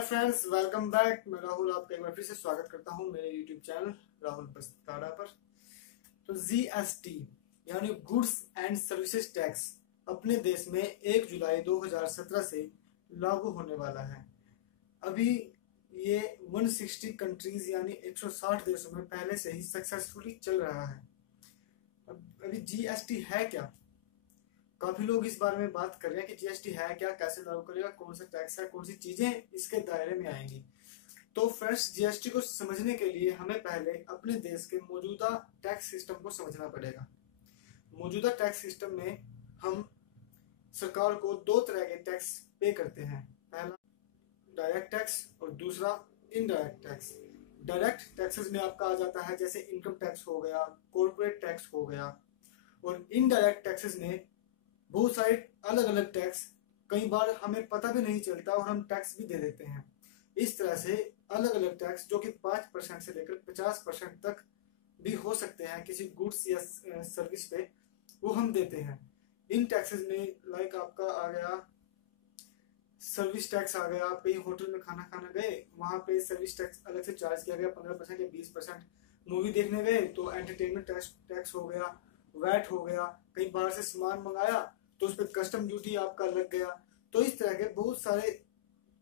Hi friends, welcome back. मैं राहुल आपका एक बार फिर से स्वागत करता हूं मेरे यूट्यूब चैनल राहुल बस्ताड़ा पर। तो जीएसटी यानी गुड्स एंड सर्विसेज टैक्स अपने देश में 1 जुलाई 2017 से लागू होने वाला है। अभी ये 160 कंट्रीज यानी 160 देशों में पहले से ही सक्सेसफुली चल रहा है। अभी जीएसटी है क्या? काफी लोग इस बारे में बात कर रहे हैं कि जीएसटी है क्या, कैसे लागू करेगा, कौन सा टैक्स है, कौन सी चीजें इसके दायरे में आएंगी। तो फ्रेंड्स, जीएसटी को समझने के लिए हमें पहले अपने देश के मौजूदा टैक्स सिस्टम को समझना पड़ेगा। मौजूदा टैक्स सिस्टम में हम सरकार को दो तरह के टैक्स पे करते हैं। पहला डायरेक्ट टैक्स और दूसरा इनडायरेक्ट टैक्स। डायरेक्ट टैक्सेस में आपका आ जाता है जैसे इनकम टैक्स हो गया, कॉर्पोरेट टैक्स हो गया। और इनडायरेक्ट टैक्सेस में बहुत सारे अलग अलग टैक्स, कई बार हमें पता भी नहीं चलता और हम टैक्स भी दे देते हैं। इस तरह से अलग अलग टैक्स जो कि 5% से लेकर 50% तक भी हो सकते हैं किसी गुड्स या सर्विस पे, वो हम देते हैं। इन टैक्सेस में लाइक आपका आ गया सर्विस टैक्स आ गया। आप कहीं होटल में खाना खाने गए, वहां पे सर्विस टैक्स अलग से चार्ज किया गया 15% या 20%। मूवी देखने गए तो एंटरटेनमेंट टैक्स हो गया, वैट हो गया। कहीं बाहर से सामान मंगाया तो उस पर कस्टम ड्यूटी आपका लग गया। तो इस तरह के बहुत सारे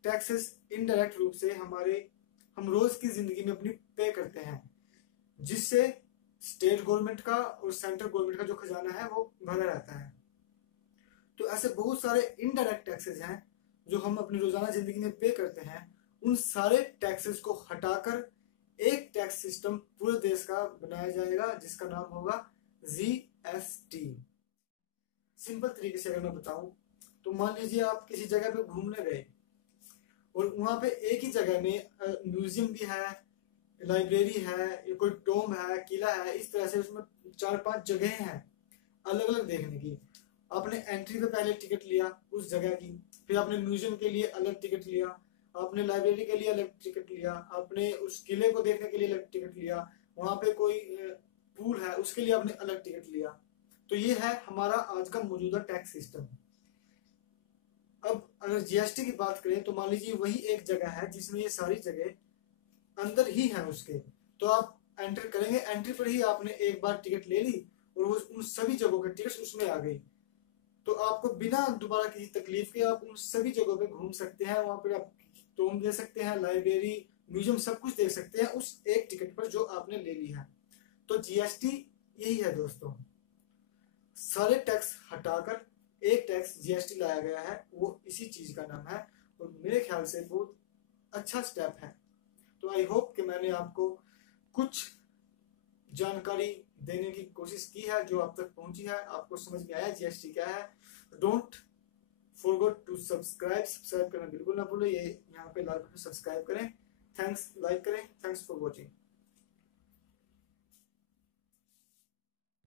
टैक्सेस इनडायरेक्ट रूप से हम रोज की जिंदगी में अपनी पे करते हैं, जिससे स्टेट गवर्नमेंट का और सेंट्रल गवर्नमेंट का जो खजाना है वो भरा रहता है। तो ऐसे बहुत सारे इनडायरेक्ट टैक्सेस हैं जो हम अपनी रोजाना जिंदगी में पे करते हैं। उन सारे टैक्सेस को हटाकर एक टैक्स सिस्टम पूरे देश का बनाया जाएगा जिसका नाम होगा जीएसटी। सिंपल तरीके से अगर मैं बताऊं तो मान लीजिए आप किसी जगह पे घूमने गए और वहां पे एक ही जगह में म्यूजियम भी है, लाइब्रेरी है, या कोई टोम है, किला है। इस तरह से उसमें 4-5 जगह हैं अलग अलग देखने की। आपने एंट्री पे पहले टिकट लिया उस जगह की, फिर आपने म्यूजियम के लिए अलग टिकट लिया, आपने लाइब्रेरी के लिए अलग टिकट लिया, आपने उस किले को देखने के लिए अलग टिकट लिया, वहां पे कोई पूल है उसके लिए आपने अलग टिकट लिया। तो ये है हमारा आज का मौजूदा टैक्स सिस्टम। अब अगर जीएसटी की बात करें तो मान लीजिए वही एक जगह है जिसमें ये सारी जगह अंदर ही है उसके। तो आप एंटर करेंगे, एंट्री पर ही आपने एक बार टिकट ले ली और वो उन सभी जगहों के टिकट उसमें आ गई। तो आपको बिना दोबारा किसी तकलीफ के आप उन सभी जगहों पे घूम सकते हैं। वहां पर आप टोम दे सकते हैं, लाइब्रेरी, म्यूजियम सब कुछ देख सकते हैं उस एक टिकट पर जो आपने ले ली है। तो जीएसटी यही है दोस्तों, सारे टैक्स हटाकर एक टैक्स जीएसटी लाया गया है, वो इसी चीज का नाम है। और मेरे ख्याल से बहुत अच्छा स्टेप है। तो आई होप कि मैंने आपको कुछ जानकारी देने की कोशिश की है जो आप तक पहुंची है, आपको समझ में आया जीएसटी क्या है। डोंट फॉरगेट टू सब्सक्राइब करना बिल्कुल ना भूलें। ये यहाँ पे लाल बटन सब्सक्राइब करें, थैंक्स, लाइक करें। Thanks for watching.